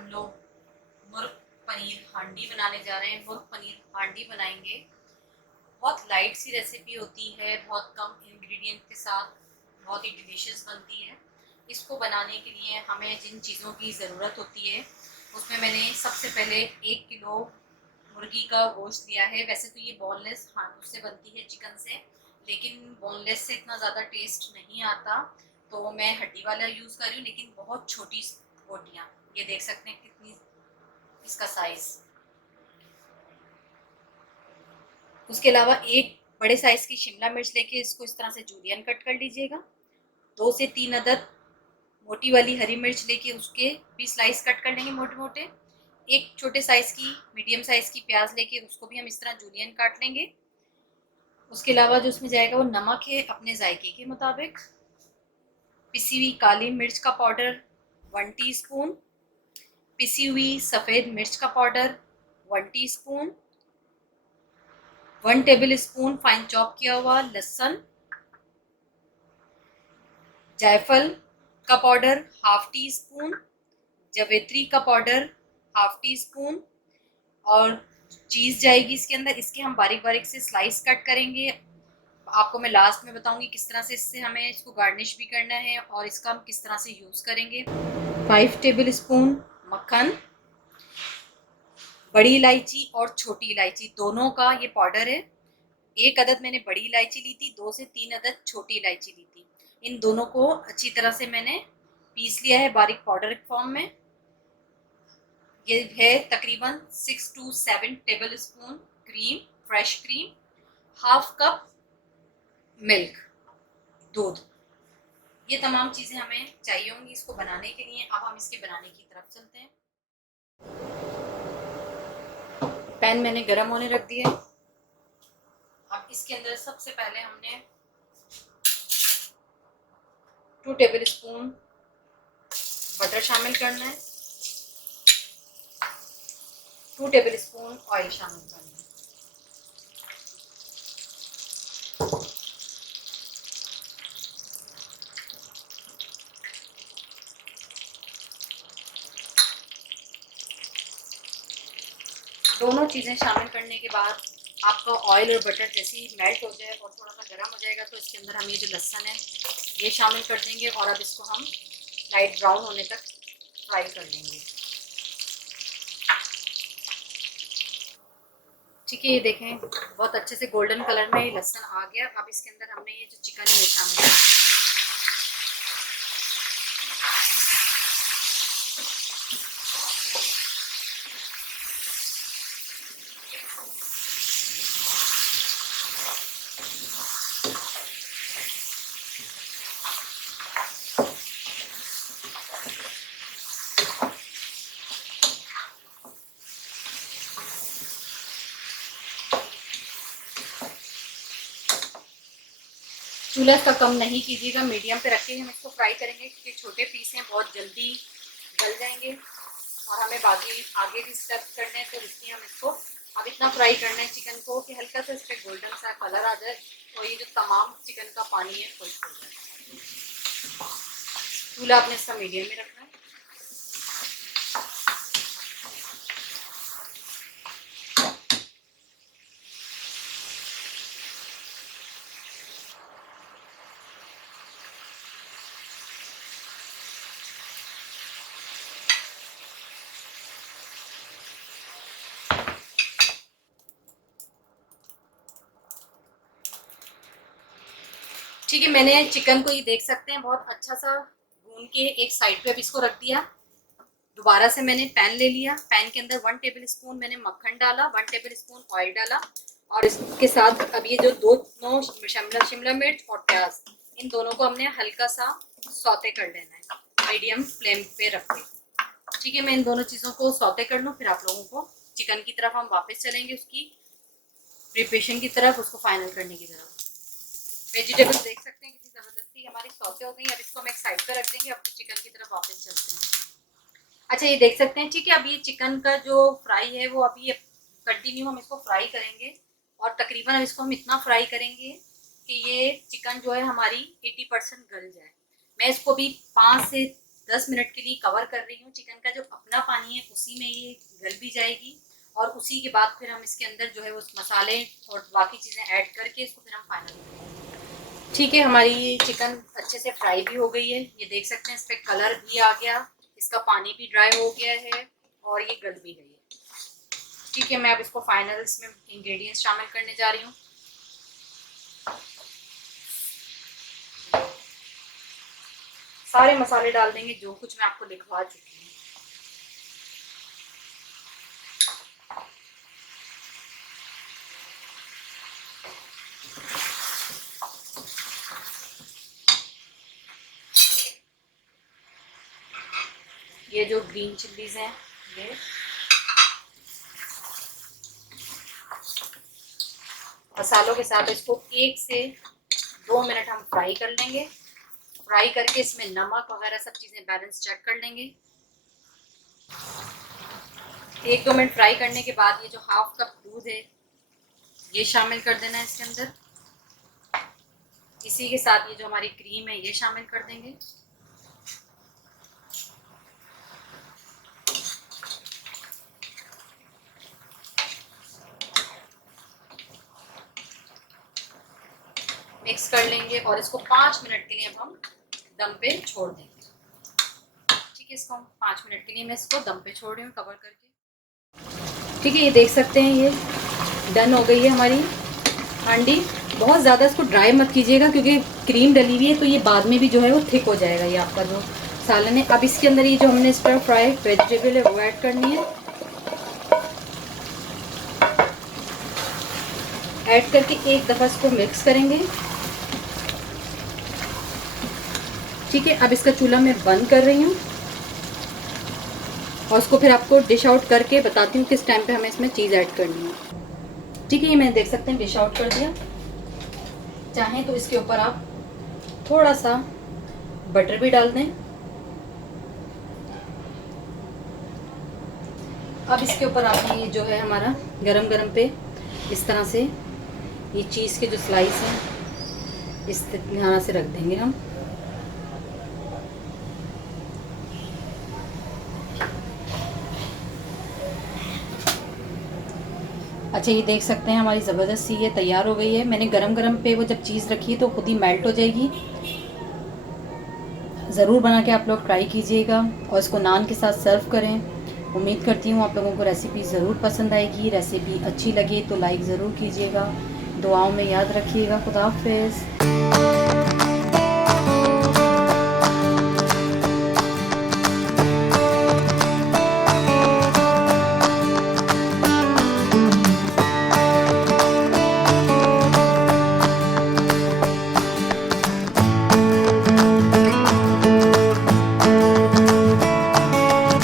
हम लोग मुर्ग पनीर हांडी बनाने जा रहे हैं। मुर्ग पनीर हांडी बनाएंगे। बहुत लाइट सी रेसिपी होती है, बहुत कम इंग्रेडिएंट के साथ बहुत ही डिलीशियस बनती है। इसको बनाने के लिए हमें जिन चीज़ों की ज़रूरत होती है उसमें मैंने सबसे पहले 1 किलो मुर्गी का गोश्त लिया है। वैसे तो ये बोनलेस उससे बनती है, चिकन से, लेकिन बोनलेस से इतना ज़्यादा टेस्ट नहीं आता, तो मैं हड्डी वाला यूज़ कर रही हूँ, लेकिन बहुत छोटी बोटियाँ। ये देख सकते हैं कितनी इसका साइज़। उसके अलावा एक बड़े साइज़ की शिमला मिर्च लेके इसको इस तरह से जूलियन कट कर लीजिएगा। 2 से 3 अदद मोटी वाली हरी मिर्च लेके उसके भी स्लाइस कट कर लेंगे मोटे मोटे। एक छोटे साइज़ की मीडियम साइज़ की प्याज लेके उसको भी हम इस तरह जूलियन काट लेंगे। उसके अलावा जो उसमें जाएगा वो नमक है अपने जायके के मुताबिक। पिसी हुई काली मिर्च का पाउडर 1 टीस्पून। पिसी हुई सफ़ेद मिर्च का powder 1 teaspoon. 1 table spoon fine chop किया हुआ लहसुन। जायफल का पाउडर हाफ टी स्पून। जवेत्री का पाउडर हाफ टी स्पून। और चीज़ जाएगी इसके अंदर। इसके हम बारीक बारीक से स्लाइस कट करेंगे। आपको मैं लास्ट में बताऊंगी किस तरह से इससे हमें इसको गार्निश भी करना है और इसका हम किस तरह से यूज़ करेंगे। 5 टेबल स्पून मक्खन। बड़ी इलायची और छोटी इलायची दोनों का ये पाउडर है। 1 अदद मैंने बड़ी इलायची ली थी, 2 से 3 अदद छोटी इलायची ली थी। इन दोनों को अच्छी तरह से मैंने पीस लिया है बारीक पाउडर फॉर्म में। ये है तकरीबन 6 to 7 table spoon cream, fresh cream. Half cup milk, दूध। ये तमाम चीज़ें हमें चाहिए होंगी इसको बनाने के लिए। अब हम इसके बनाने की तरफ चलते हैं। पैन मैंने गरम होने रख दिया है। अब इसके अंदर सबसे पहले हमने 2 टेबल स्पून बटर शामिल करना है। 2 टेबल स्पून ऑयल शामिल करना है। दोनों चीज़ें शामिल करने के बाद आपका ऑयल और बटर जैसे ही मेल्ट हो जाए और थोड़ा सा गर्म हो जाएगा तो इसके अंदर हम ये जो लहसुन है ये शामिल कर देंगे और अब इसको हम लाइट ब्राउन होने तक फ्राई कर लेंगे। ठीक है, ये देखें बहुत अच्छे से गोल्डन कलर में लहसुन आ गया। अब इसके अंदर हमने ये जो चिकन है ये शामिल कर दिया। चूल्हा का कम नहीं कीजिएगा, मीडियम पे रख के हम इसको फ्राई करेंगे क्योंकि छोटे पीस हैं, बहुत जल्दी गल जाएंगे और हमें बाकी आगे भी स्टेप करने हैं, तो इसलिए हम इसको अब इतना फ्राई करना है चिकन को कि हल्का सा इस पर गोल्डन सा कलर आ जाए और ये जो तमाम चिकन का पानी है खुश्क हो जाए। चूल्हा अपने इसका मीडियम में रखना है। ठीक है, मैंने चिकन को ये देख सकते हैं बहुत अच्छा सा भून के एक साइड पे अब इसको रख दिया। दोबारा से मैंने पैन ले लिया। पैन के अंदर 1 टेबल स्पून मैंने मक्खन डाला, 1 टेबल स्पून ऑयल डाला और इसके साथ अब ये जो दोनों शिमला मिर्च और प्याज, इन दोनों को हमने हल्का सा सौते कर लेना है मीडियम फ्लेम पे रख के। ठीक है, मैं इन दोनों चीज़ों को सौते कर लूँ, फिर आप लोगों को चिकन की तरफ हम वापस चलेंगे, उसकी प्रिपरेशन की तरफ, उसको फाइनल करने की तरफ। वेजिटेबल्स देख सकते हैं कितनी ज़बरदस्ती हमारी सौते हो गई। अब इसको हम एक साइड पर रख देंगे, अपनी चिकन की तरफ वापस चलते हैं। अच्छा, ये देख सकते हैं। ठीक है, अब ये चिकन का जो फ्राई है वो अभी कंटिन्यू हम इसको फ्राई करेंगे और तकरीबन अब इसको हम इतना फ्राई करेंगे कि ये चिकन जो है हमारी 80% गल जाए। मैं इसको भी 5 से 10 मिनट के लिए कवर कर रही हूँ। चिकन का जो अपना पानी पानी है उसी में ये गल भी जाएगी, और उसी के बाद फिर हम इसके अंदर जो है वो मसाले और बाकी चीज़ें ऐड करके इसको फिर हम फाइनल करेंगे। ठीक है, हमारी ये चिकन अच्छे से फ्राई भी हो गई है, ये देख सकते हैं इस पर कलर भी आ गया, इसका पानी भी ड्राई हो गया है और ये गल भी गई है। ठीक है, मैं अब इसको फाइनल इसमें इंग्रेडिएंट्स शामिल करने जा रही हूँ। सारे मसाले डाल देंगे जो कुछ मैं आपको लिखवा चुकी हूँ। ये जो ग्रीन चिल्लीज हैं ये, मसालों के साथ इसको 1 से 2 मिनट हम फ्राई कर लेंगे। फ्राई करके इसमें नमक वगैरह सब चीज़ें बैलेंस चेक कर लेंगे। 1-2 मिनट फ्राई करने के बाद ये जो 1/2 कप दूध है ये शामिल कर देना है इसके अंदर। इसी के साथ ये जो हमारी क्रीम है ये शामिल कर देंगे। मिक्स कर लेंगे और इसको 5 मिनट के लिए अब हम दम पे छोड़ देंगे। ठीक है, इसको हम 5 मिनट के लिए मैं इसको दम पे छोड़ रही हूँ कवर करके। ठीक है, ये देख सकते हैं ये डन हो गई है हमारी हांडी। बहुत ज़्यादा इसको ड्राई मत कीजिएगा क्योंकि क्रीम डली हुई है तो ये बाद में भी जो है वो थिक हो जाएगा ये आपका जो सालन है। अब इसके अंदर ये जो हमने स्टर फ्राई वेजिटेबल है वो ऐड करनी है। ऐड करके एक दफ़ा इसको मिक्स करेंगे। ठीक है, अब इसका चूल्हा मैं बंद कर रही हूँ और उसको फिर आपको डिश आउट करके बताती हूँ किस टाइम पे हमें इसमें चीज़ ऐड करनी है। ठीक है, ये मैंने देख सकते हैं डिश आउट कर दिया। चाहें तो इसके ऊपर आप थोड़ा सा बटर भी डाल दें। अब इसके ऊपर आप ये जो है हमारा गरम गरम पे इस तरह से ये चीज़ के जो स्लाइस हैं इस तरह से रख देंगे हम। अच्छा, ये देख सकते हैं हमारी ज़बरदस्त सी ये तैयार हो गई है। मैंने गरम गरम पे वो जब चीज़ रखी तो खुद ही मेल्ट हो जाएगी। ज़रूर बना के आप लोग ट्राई कीजिएगा और इसको नान के साथ सर्व करें। उम्मीद करती हूँ आप लोगों को रेसिपी ज़रूर पसंद आएगी। रेसिपी अच्छी लगे तो लाइक ज़रूर कीजिएगा। दुआओं में याद रखिएगा। खुदा हाफिज़।